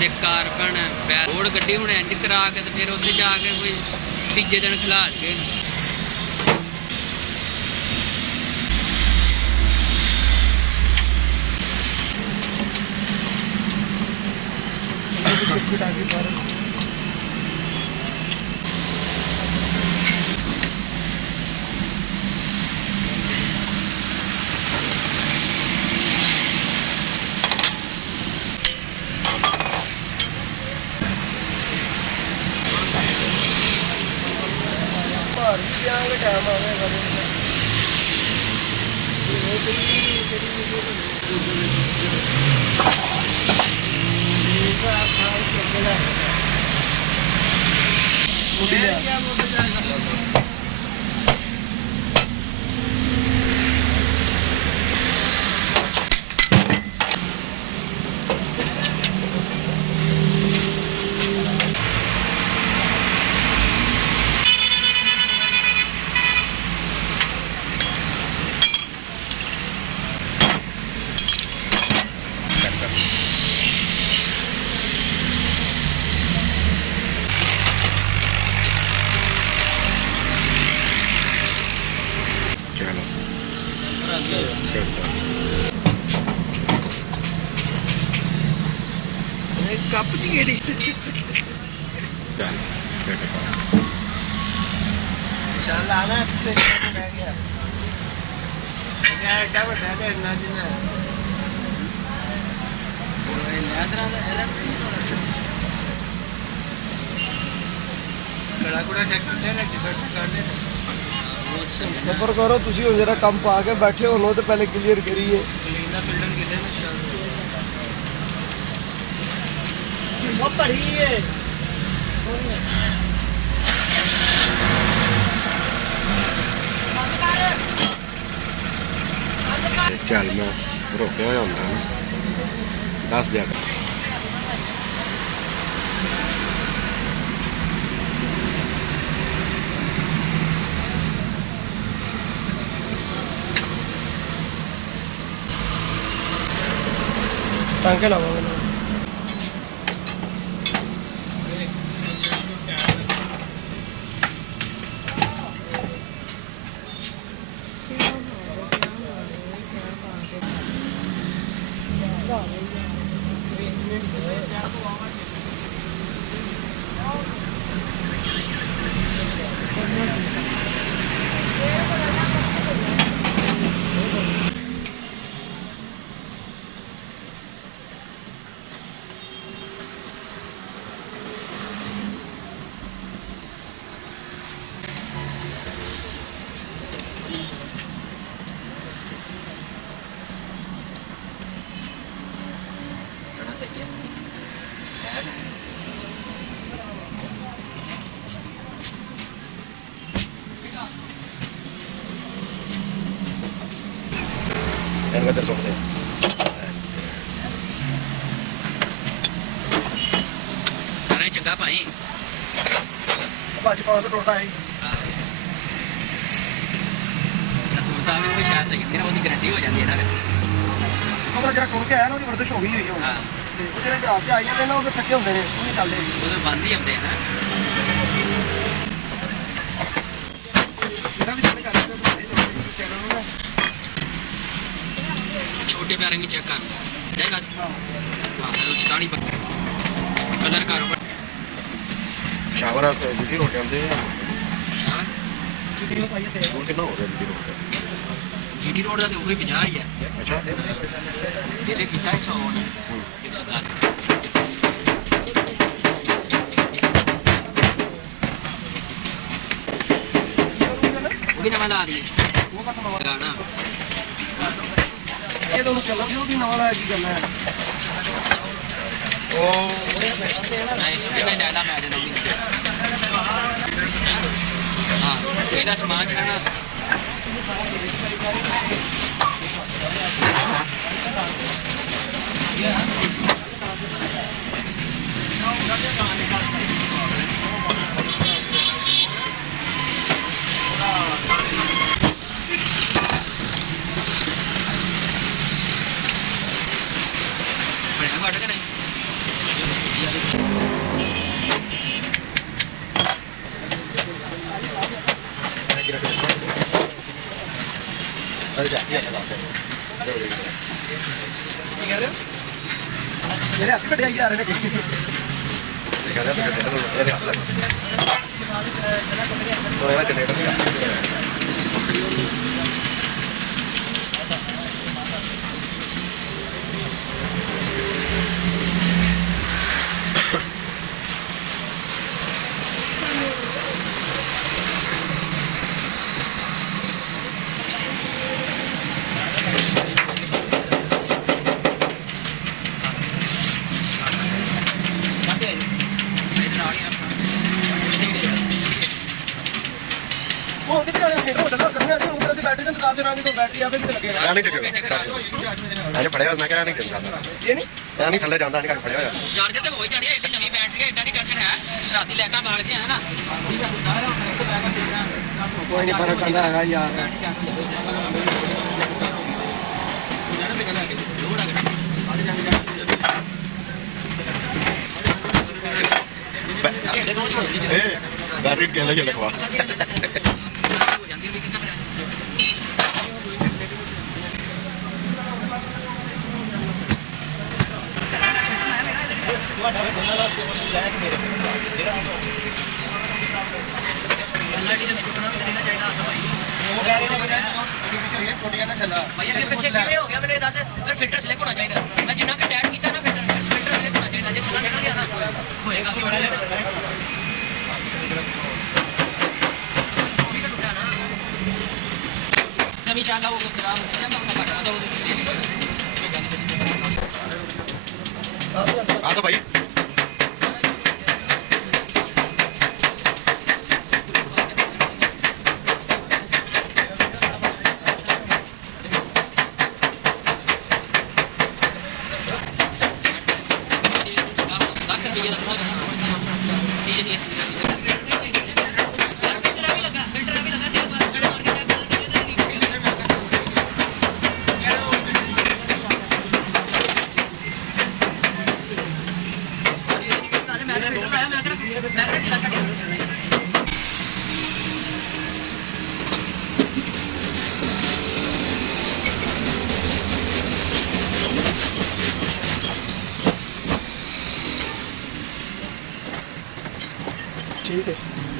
ਤੇ carbon road ਗੱਡੀ ਹੁਣ ਇੰਜ ਕਰਾ ਕੇ ਤੇ ਫਿਰ ਉੱਥੇ ਜਾ ਕੇ ਕੋਈ ਤੀਜੇ ਦਿਨ ਖਿਲਾ ਕੇ ਕੱਪ ਚ ਕਿਹੜੀ ਚੱਲ ਆਣਾ ਪਿੱਛੇ ਬਹਿ ਗਿਆ ਐਡਾ ਵੱਡਾ ਤੇ ਇੰਨਾ ਜਿੰਨਾ ਕੜਾ ਕੁੜਾ ਚੈੱਕ ਕਰਦੇ ਨੇ ਟਿਕਟ ਕਰਦੇ ਨੇ ਸਫਰ ਕਰੋ ਤੁਸੀਂ ਉਹ ਜਰਾ ਕੰਮ ਪਾ ਕੇ ਬੈਠੇ ਹੋ ਤੇ ਪਹਿਲੇ ਕਲੀਅਰ ਕਰੀਏ ਕਲੀਨ ਦਾ ਫਿਲਟਰ ਕਿਤੇ ਨਾ ਉਹ ਭਰੀ ਹੈ ਚੱਲ ਮੈਂ ਰੋਕਿਆ ਹੋਇਆ ਹੁੰਦਾ ਨਾ ਦੱਸ ਦਿਆ ਕਰ ਟਾਂਕੇ ਲਾਵਾਂਗੇ ਇਹਨੂੰ ਇੱਧਰ ਸੁੱਟ ਦੇ ਅਰੇ ਚੰਗਾ ਭਾਈ ਬਾਅਦ ਪਾਉਣ ਦਾ ਟੋਟਾ ਹੈ ਤੂੰ ਤਾਂ ਵੀ ਸ਼ਾਇਦ ਸਹੀ ਫਿਰ ਉਹਦੀ ਗਰੰਟੀ ਹੋ ਜਾਂਦੀ ਹੈ ਨਾ ਉਹਦਾ ਜਿਹੜਾ ਟੁੱਟ ਕੇ ਆਇਆ ਨਾ ਉਹਦੀ ਵਰਦਿਸ਼ ਹੋ ਗਈ ਹੋਈ ਹੁਣ ਤੇ ਉਹ ਜਿਹੜੇ ਜਹਾਜ਼ 'ਚ ਆਈ ਜਾਂਦੇ ਨਾ ਉਹ ਫਿਰ ਥੱਕੇ ਹੁੰਦੇ ਨੇ ਉਹ ਨਹੀਂ ਚੱਲਦੇ ਉਹਦੇ ਬੰਦ ਹੀ ਹੁੰਦੇ ਨਾ ਜਿਹੜਾ ਵੀ ਚੱਲ ਕਰ ਚੈਨਲ ਨੂੰ ਛੋਟੇ ਪੈਰਾਂ ਵੀ ਚੈੱਕ ਕਰ ਜਾਏਗਾ ਹਾਂ ਉਹ ਚਟਾੜੀ ਕਲਰ ਕਰ ਸ਼ਾਵਰ ਆ ਤੇ ਜੀ ਰੋਟੇ ਆਉਂਦੇ ਆ ਹਾਂ ਜੀ ਪਾਈਏ ਤੇ ਉਹ ਕਿੰਨਾ ਹੋ ਰਿਹਾ ਜੀ ਰੋਟ ਜੀਟੀ ਰੋਡ ਦਾ ਤੇ ਉਹੀ 50 ਹੀ ਹੈ ਅੱਛਾ ਇਹਦੇ ਕੀਤਾ 100 ਹੋਣਾ 110 ਉਹ ਵੀ ਨਵਾਂ ਲਾ ਰਹੀ ਹੈ ਉਹ ਕਾ ਨਵਾਂ ਗਾਣਾ ਇਹ ਤੁਹਾਨੂੰ ਚੱਲੋ ਜੀ ਉਹ ਵੀ ਨਵਾਂ ਲਾਇਆ ਕੀ ਕਰਨਾ ਹੈ ਉਹ ਨਹੀਂ ਸੁਣਿਆ ਡਾਇਲਾ ਮੈਂ ਜਨਮ ਵੀ ਹਾਂ ਇਹਦਾ ਸਮਾਨ ਜਿਹੜਾ ਨਾ बढ़िया बात है नहीं ਮੇਰੇ ਹੱਥ ਕੱਢਿਆ ਜਾ ਰਹੇ ਨੇ ਉਹ ਕਿੱਥੇ ਜਾਣਾ ਫਿਰ ਉਹ ਦੱਸੋ ਕਰਨਾ ਸੀ ਉਹ ਅਸੀਂ ਬੈਟਰੀ ਤੇ ਦੁਕਾਨ ਤੇ ਰਾਂਗੇ ਤੋਂ ਬੈਟਰੀ ਆਪੇ ਕਿਤੇ ਲੱਗੇ ਨਹੀਂ ਟਿਕਿਆ ਅਜੇ ਫੜਿਆ ਮੈਂ ਕਿਹਾ ਨਹੀਂ ਜਾਂਦਾ ਇਹ ਨਹੀਂ ਇਹ ਨਹੀਂ ਥੱਲੇ ਜਾਂਦਾ ਨਹੀਂ ਘਰ ਫੜਿਆ ਹੋਇਆ ਚਾਰਜਰ ਤੇ ਹੋ ਹੀ ਜਾਣੀ ਹੈ, ਏਡੀ ਨਵੀਂ ਬੈਟਰੀ ਹੈ, ਏਡਾ ਦੀ ਟੈਨਸ਼ਨ ਹੈ। ਰਾਤੀ ਲਾਈਟਾਂ ਬਾਲ ਕੇ ਆਇਆ ਨਾ, ਕੋਈ ਨਹੀਂ ਫਰਕ ਪੈਂਦਾ ਹੈਗਾ ਯਾਰ ਬੈਟਰੀ ਕਿਹਨੇ ਜੇ ਲਗਵਾ ਹੋ ਜਾਂਦੀ ਹੁੰਦੀ ਕਿੰਨਾ ਭਾਈ ਅੱਗੇ ਪਿੱਛੇ ਕਿਵੇਂ ਹੋ ਗਿਆ ਮੈਨੂੰ ਇਹ ਦੱਸ। ਫਿਰ ਫਿਲਟਰ ਸਲਿਪ ਹੋਣਾ ਚਾਹੀਦਾ। ਮੈਂ ਜਿੰਨਾ ਕਿ ਟੈਟ ਕੀਤਾ ਨਾ ਫਿਲਟਰ ਸਲਿਪ ਹੋਣਾ ਚਾਹੀਦਾ। ਜੇ ਛੱਲਾ ਨਿਕਲ ਗਿਆ ਨਾ ਹੋਏਗਾ ਕਿ ਬੜਾ ਨਵੀਂ ਚਾਲ ਲਾਓ ਖਰਾਬ ਹੋ ਗਿਆ ਮੈਂ ਪਟਾ ਦੋ ਆ ਤਾਂ ਭਾਈ ठीक है।